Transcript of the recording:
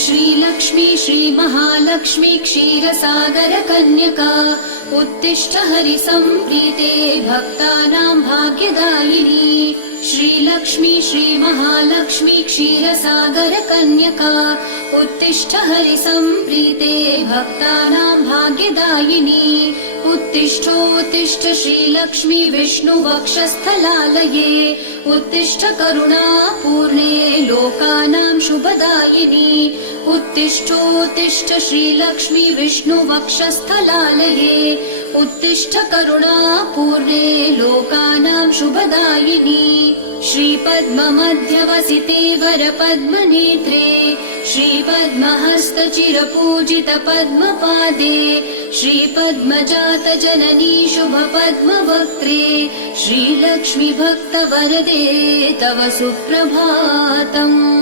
श्रीलक्ष्मी श्रीमहालक्ष्मी क्षीरसागर कन्यका उत्तिष्ठ हरिसम्प्रीते भक्तानां भाग्यदायिनी। श्रीलक्ष्मी श्रीमहालक्ष्मी क्षीरसागर कन्यका उत्तिष्ठ हरिसम्प्रीते भक्तानां भाग्यदायिनी। उत्तिष्ठोत्तिष्ठ श्रीलक्ष्मी विष्णुवक्षस्थलालये उत्तिष्ठ करुणापूर्णे लोकानां शुभदायिनी। उत्तिष्ठोत्तिष्ठ श्रीलक्ष्मी विष्णुवक्षस्थलालये उत्तिष्ठ करुणापूर्णे लोकानां शुभदायिनी। श्रीपद्ममध्यवसिते वरपद्मनेत्रे श्रीपद्महस्तचिरपूजित पद्मपादे श्रीपद्मजात जननी शुभपद्मवक्त्रे श्रीलक्ष्मी भक्तवरदे तव सुप्रभातम्।